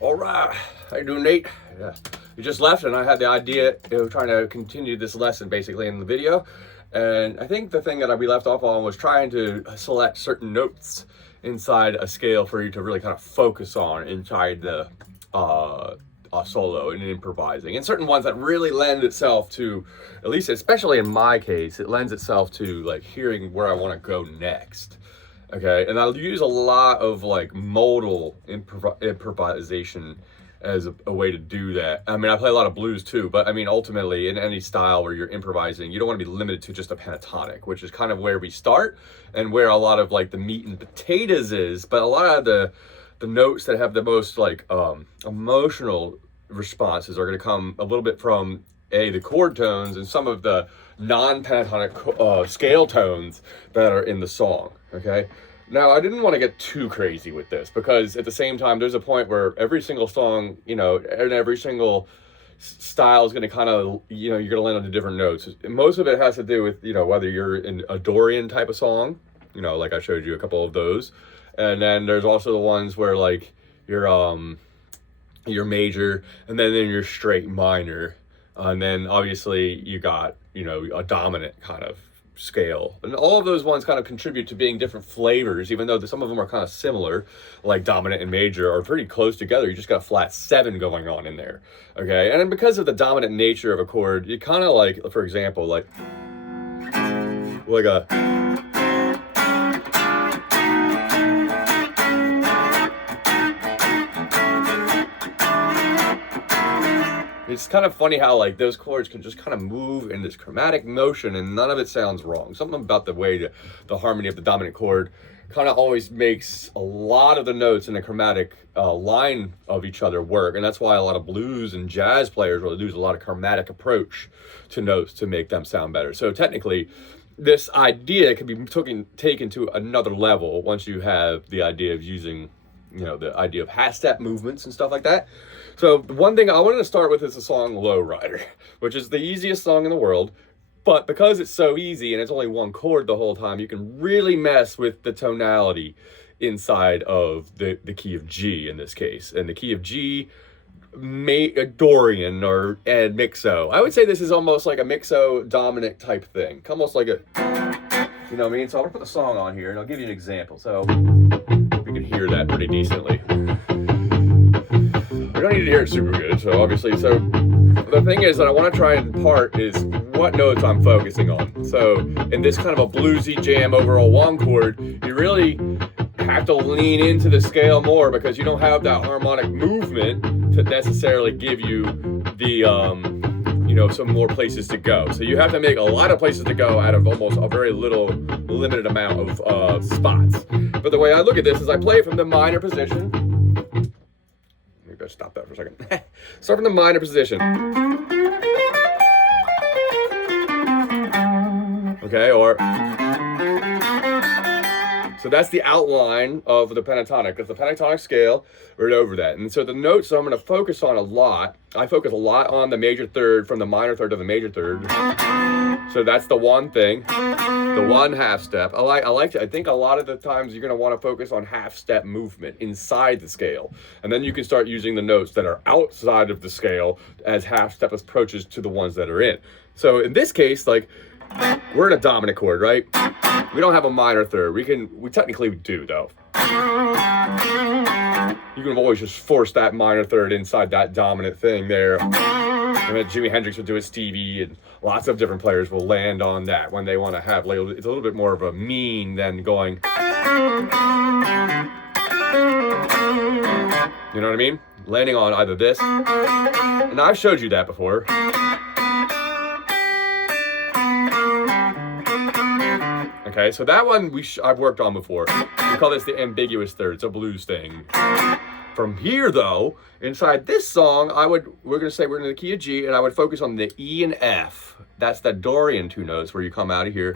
All right, how you doing, Nate? Yeah, you just left, and I had the idea of trying to continue this lesson basically in the video. And I think the thing that we left off on was trying to select certain notes inside a scale for you to really kind of focus on inside the solo and improvising, and certain ones that really lend itself to, at least especially in my case, it lends itself to like hearing where I want to go next. Okay, and I'll use a lot of like modal improvisation as a way to do that. I mean, I play a lot of blues too, but I mean, ultimately in any style where you're improvising, you don't want to be limited to just a pentatonic, which is kind of where we start and where a lot of like the meat and potatoes is. But a lot of the notes that have the most like emotional responses are going to come a little bit from the chord tones and some of the non-pentatonic scale tones that are in the song. Okay, now I didn't want to get too crazy with this because at the same time there's a point where every single song, you know, and every single style is going to kind of, you know, you're going to land on the different notes. Most of it has to do with, you know, whether you're in a Dorian type of song, you know, like I showed you a couple of those, and then there's also the ones where like your major and then your straight minor, and then obviously you got, you know, a dominant kind of scale, and all of those ones kind of contribute to being different flavors, even though some of them are kind of similar, like dominant and major are pretty close together. You just got a flat 7 going on in there. Okay, and then because of the dominant nature of a chord, you kind of like, for example, like a it's kind of funny how like those chords can just kind of move in this chromatic motion and none of it sounds wrong. Something about the way the harmony of the dominant chord kind of always makes a lot of the notes in the chromatic line of each other work. And that's why a lot of blues and jazz players really use a lot of chromatic approach to notes to make them sound better. So technically, this idea can be taken to another level once you have the idea of using, you know, the idea of half-step movements and stuff like that. So one thing I wanted to start with is the song Lowrider, which is the easiest song in the world. But because it's so easy and it's only one chord the whole time, you can really mess with the tonality inside of the key of G in this case. And the key of G, Dorian and Mixo. I would say this is almost like a Mixo dominant type thing. Almost like a, you know what I mean? So I'm gonna put the song on here and I'll give you an example. So you can hear that pretty decently. You don't need to hear it super good, so obviously, so the thing is that I want to try and part is what notes I'm focusing on. So in this kind of a bluesy jam over a 1 chord, you really have to lean into the scale more because you don't have that harmonic movement to necessarily give you the you know, some more places to go. So you have to make a lot of places to go out of almost a very little limited amount of spots. But the way I look at this is I play from the minor position. Maybe I'll stop that for a second. Start from the minor position. Okay, or so that's the outline of the pentatonic. That's the pentatonic scale right over that. And so the notes I'm going to focus on a lot. I focus a lot on the major third from the minor third to the major third. So that's the one thing. The 1 half step. I think a lot of the times you're going to want to focus on half step movement inside the scale. And then you can start using the notes that are outside of the scale as half step approaches to the ones that are in. So in this case, like, we're in a dominant chord, right? We don't have a minor third. We technically do though. You can always just force that minor third inside that dominant thing there. And then Jimi Hendrix would do it, Stevie, and lots of different players will land on that when they want to have, like, it's a little bit more of a mean than going. You know what I mean? Landing on either this, and I've showed you that before. Okay, so that one I've worked on before. We call this the ambiguous third. It's a blues thing. From here, though, inside this song, we're gonna say we're in the key of G, and I would focus on the E and F. That's that Dorian 2 notes where you come out of here.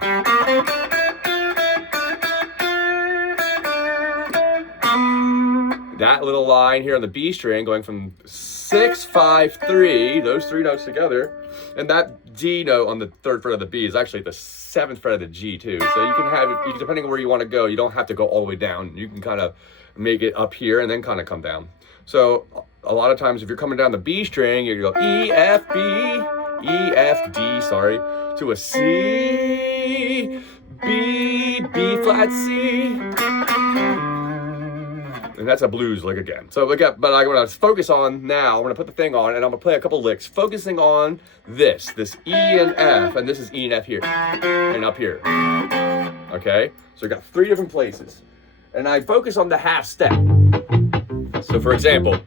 That little line here on the B string going from 6, 5, 3, those 3 notes together, and that D note on the 3rd fret of the B is actually the 7th fret of the G too. So you can have, depending on where you want to go, you don't have to go all the way down. You can kind of make it up here and then kind of come down. So a lot of times if you're coming down the B string, you go E, F, B, E, F, D, sorry, to a C, B, B flat, C. And that's a blues lick again. So again, but I'm gonna focus on now, I'm gonna put the thing on and I'm gonna play a couple licks, focusing on this E and F, and this is E and F here, and up here. Okay? So I got 3 different places. And I focus on the half step. So for example,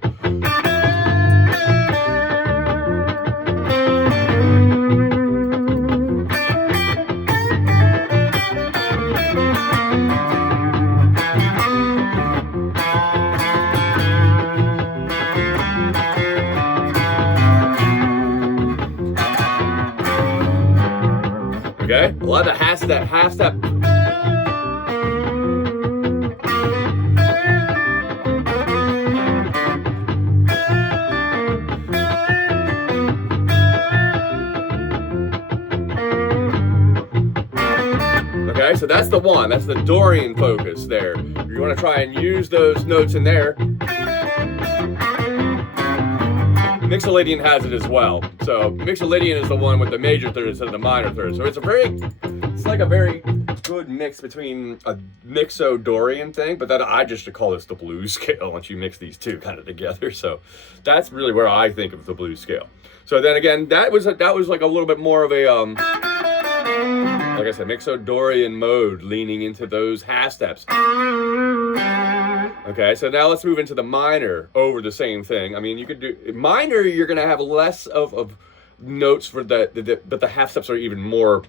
okay? A lot of the half step. Okay, so that's the one. That's the Dorian focus there. You want to try and use those notes in there. Mixolydian has it as well. So Mixolydian is the one with the major third instead of the minor third. So it's like a very good mix between a Mixo Dorian thing, but then I just call this the blues scale once you mix these two kind of together. So that's really where I think of the blues scale. So then again, that was like a little bit more of a like I said, Mixo Dorian mode, leaning into those half steps. Okay, so now let's move into the minor over the same thing. I mean, you could do minor, you're gonna have less of notes for but the half steps are even more.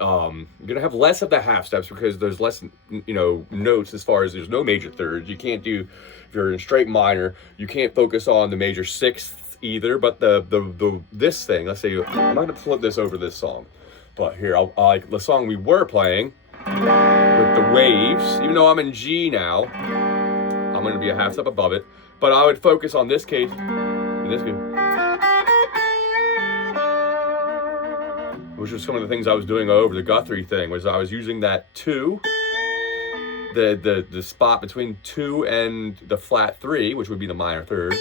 You're gonna have less of the half steps because there's less, notes as far as there's no major thirds. You can't do, if you're in straight minor, you can't focus on the major sixths either. But this thing, let's say I'm not gonna flip this over this song. But here, I like the song we were playing with the waves. Even though I'm in G now, I'm going to be a half step above it. But I would focus on this case, which was some of the things I was doing over the Guthrie thing. Was I was using that 2, the spot between 2 and the flat 3, which would be the minor third,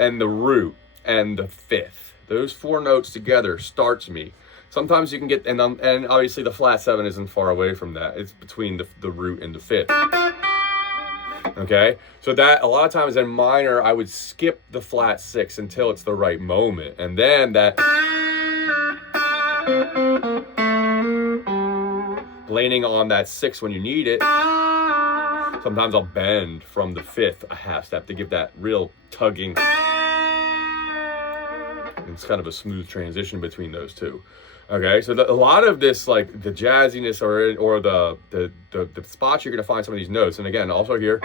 and the root and the 5th. Those 4 notes together starts me. Sometimes you can get, and obviously the flat 7 isn't far away from that. It's between the root and the 5th. Okay, so that a lot of times in minor, I would skip the flat 6 until it's the right moment, and then that leaning on that 6 when you need it. Sometimes I'll bend from the 5th a half step to give that real tugging. It's kind of a smooth transition between those two. Okay, so a lot of this, like the jazziness or the spots you're gonna find some of these notes, and again, also here.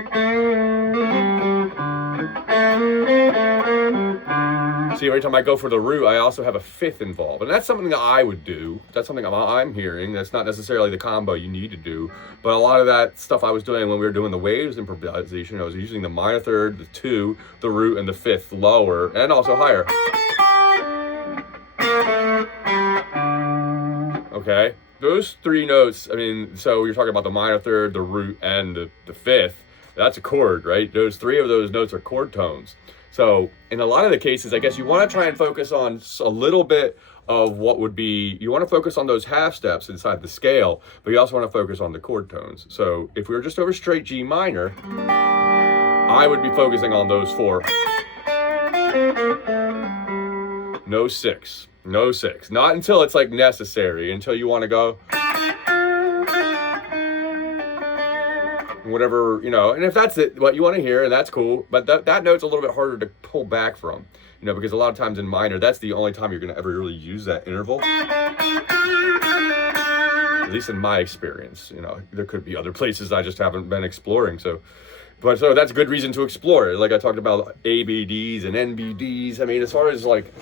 See, every time I go for the root, I also have a 5th involved, and that's something that I would do. That's something I'm hearing. That's not necessarily the combo you need to do, but a lot of that stuff I was doing when we were doing the waves improvisation, I was using the minor third, the 2, the root, and the 5th lower, and also higher. Okay, those 3 notes, I mean, so you're talking about the minor third, the root, and the 5th. That's a chord, right? Those 3 of those notes are chord tones. So in a lot of the cases, I guess you want to try and focus on a little bit of what would be, you want to focus on those half steps inside the scale, but you also want to focus on the chord tones. So if we were just over straight G minor, I would be focusing on those 4. No 6. No 6. Not until it's like necessary, until you want to go whatever, and if that's what you want to hear, and that's cool, but that note's a little bit harder to pull back from, because a lot of times in minor, that's the only time you're going to ever really use that interval. At least in my experience, there could be other places I just haven't been exploring, so that's a good reason to explore it. Like I talked about ABDs and NBDs. I mean, as far as like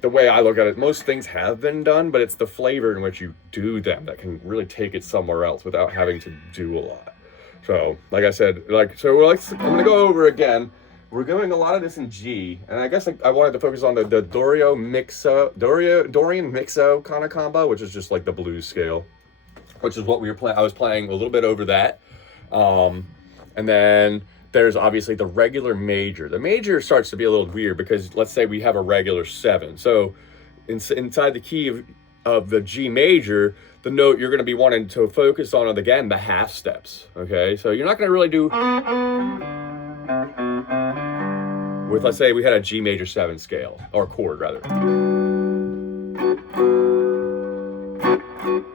the way I look at it, most things have been done, but it's the flavor in which you do them that can really take it somewhere else without having to do a lot. So, like I said, I'm gonna go over again. We're doing a lot of this in G, and I guess I wanted to focus on the Dorian Mixo kind of combo, which is just like the blues scale, which is what we were playing. I was playing a little bit over that. And then there's obviously the regular major. The major starts to be a little weird because let's say we have a regular 7. So inside the key of the G major, the note you're going to be wanting to focus on, again, the half steps. Okay, so you're not going to really do with, let's say we had a G major 7 scale, or chord rather.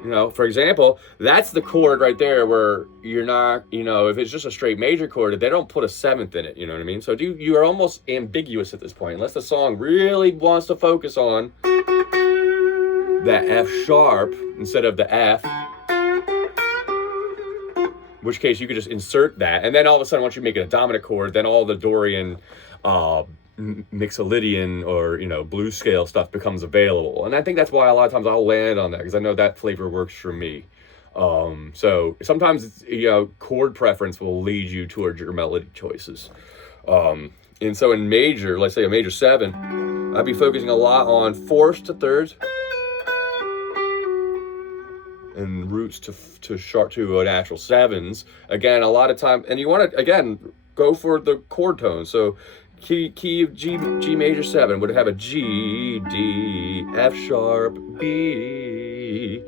You know, for example, that's the chord right there where you're not, you know, if it's just a straight major chord, they don't put a 7th in it, you know what I mean? So you are almost ambiguous at this point, unless the song really wants to focus on that F sharp instead of the F, in which case you could just insert that, and then all of a sudden once you make it a dominant chord, then all the Dorian Mixolydian or, you know, blues scale stuff becomes available. And I think that's why a lot of times I'll land on that, because I know that flavor works for me. So sometimes it's, you know, chord preference will lead you towards your melody choices. And so in major, let's say a major 7, I'd be focusing a lot on fourths to thirds and roots to sharp to natural 7s. Again, a lot of time, and you want to, again, go for the chord tone. So key of G major 7 would have a G, D, F sharp, B.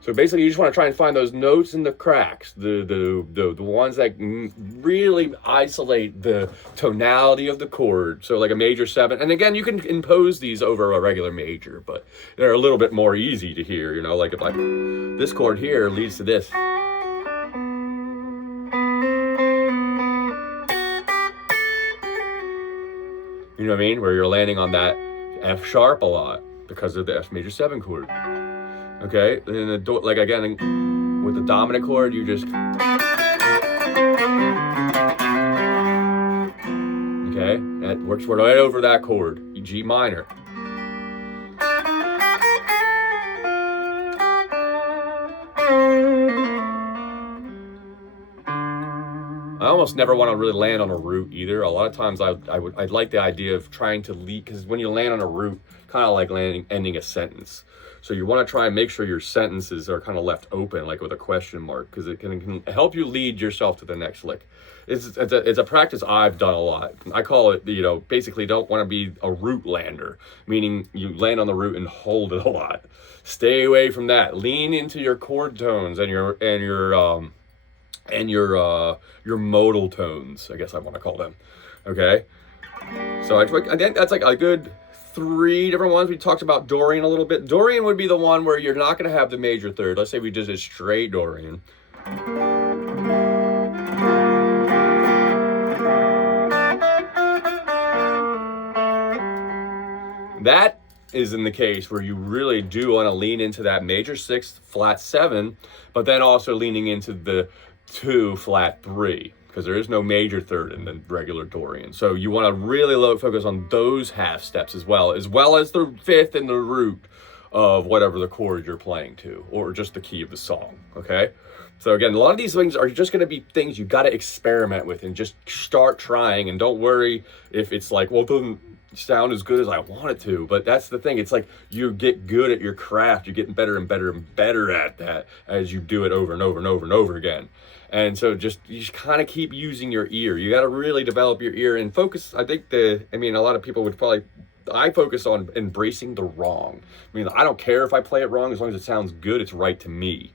So basically, you just want to try and find those notes in the cracks, the ones that really isolate the tonality of the chord. So like a major 7, and again, you can impose these over a regular major, but they're a little bit more easy to hear. You know, like if this chord here leads to this. You know what I mean? Where you're landing on that F sharp a lot because of the F major 7 chord. Okay, and the like again with the dominant chord, you just okay, that works right over that chord, G minor. I almost never want to really land on a root either. A lot of times I'd like the idea of trying to lead, because when you land on a root, kind of like ending a sentence. So you want to try and make sure your sentences are kind of left open, like with a question mark, because it can help you lead yourself to the next lick. It's a practice I've done a lot. I call it, you know, basically don't want to be a root lander, meaning you land on the root and hold it a lot. Stay away from that. Lean into your chord tones and your modal tones, I guess I want to call them. Okay, so I think that's like a good 3 different ones. We talked about Dorian a little bit. Dorian would be the one where you're not going to have the major third. Let's say we did a straight Dorian. That is in the case where you really do want to lean into that major 6 flat 7, but then also leaning into the 2 flat 3. Because there is no major third in the regular Dorian. So you want to really focus on those half steps as well as the 5th and the root of whatever the chord you're playing to, or just the key of the song, okay? So again, a lot of these things are just going to be things you got to experiment with and just start trying, and don't worry if it's like, well, it doesn't sound as good as I want it to. But that's the thing. It's like you get good at your craft. You're getting better and better and better at that as you do it over and over and over and over again. And so you just kind of keep using your ear. You got to really develop your ear and focus. I think a lot of people would probably, I focus on embracing the wrong. I mean, I don't care if I play it wrong, as long as it sounds good, it's right to me.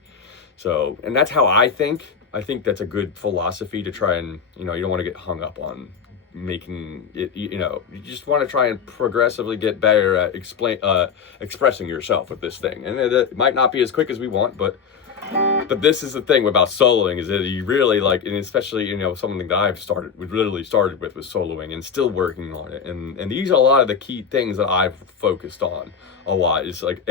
So, and that's how I think. I think that's a good philosophy to try and, you don't want to get hung up on making it, you just want to try and progressively get better at expressing yourself with this thing. And it might not be as quick as we want, but this is the thing about soloing, is that you really and especially, something that I've really started with was soloing and still working on it. And these are a lot of the key things that I've focused on a lot. It's like,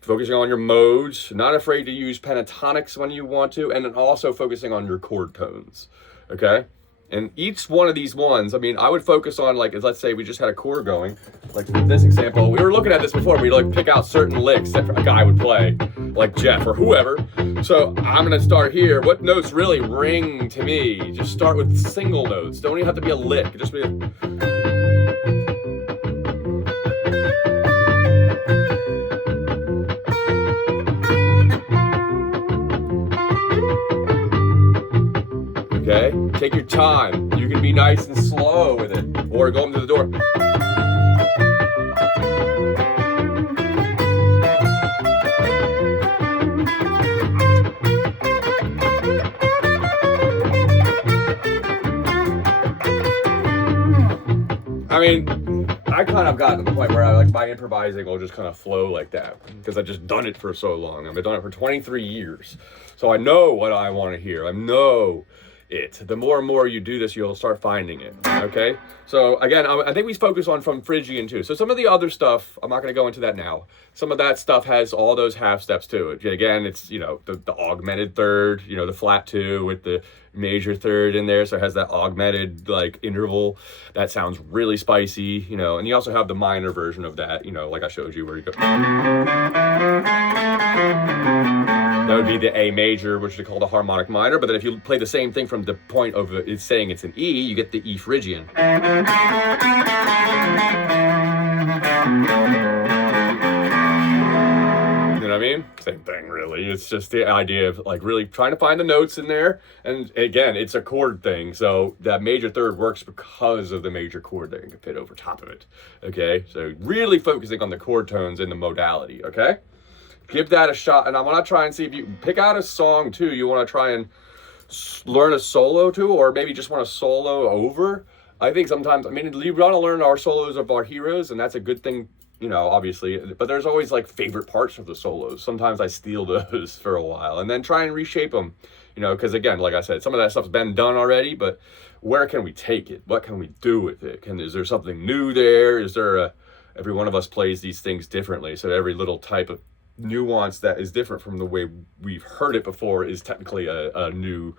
focusing on your modes, not afraid to use pentatonics when you want to, and then also focusing on your chord tones, okay? And each one of these ones, I would focus on, let's say we just had a chord going, like this example. We were looking at this before. We pick out certain licks that a guy would play, like Jeff or whoever. So I'm gonna start here. What notes really ring to me? Just start with single notes. Don't even have to be a lick. Just be Okay? Take your time. You can be nice and slow with it. Or go into the door. I mean, I kind of gotten to the point where I like my improvising will just kind of flow like that because I've just done it for so long. I've done it for 23 years. So I know what I want to hear. I know it. The more and more you do this, you'll start finding it. Okay? So again, I think we focus on from Phrygian too. So some of the other stuff, I'm not going to go into that now. Some of that stuff has all those half steps to it. Again, it's, you know, the augmented third, you know, the flat two with the major third in there. So it has that augmented like interval. That sounds really spicy, you know, and you also have the minor version of that, you know, like I showed you where you go. That would be the A major, which they call the harmonic minor. But then if you play the same thing from the point of it's saying it's an E, you get the E Phrygian. You know what I mean? Same thing, really. It's just the idea of like really trying to find the notes in there. And again, it's a chord thing. So that major third works because of the major chord that you can fit over top of it. Okay? So really focusing on the chord tones in the modality. Okay? Give that a shot. And I want to try and see if you pick out a song too. You want to try and learn a solo to, or maybe just want to solo over. I think sometimes, I mean, we want to learn our solos of our heroes, and that's a good thing, you know, obviously. But there's always like favorite parts of the solos. Sometimes I steal those for a while and then try and reshape them, you know, because again, like I said, some of that stuff's been done already, but where can we take it? What can we do with it? Is there something new there? Is there every one of us plays these things differently. So every little type of nuance that is different from the way we've heard it before is technically a new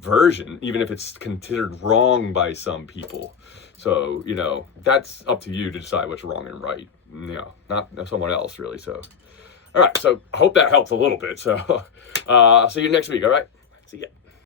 version, even if it's considered wrong by some people. So, you know, that's up to you to decide what's wrong and right, you know, not someone else really. So, all right. So I hope that helps a little bit. So, I'll see you next week. All right. See ya.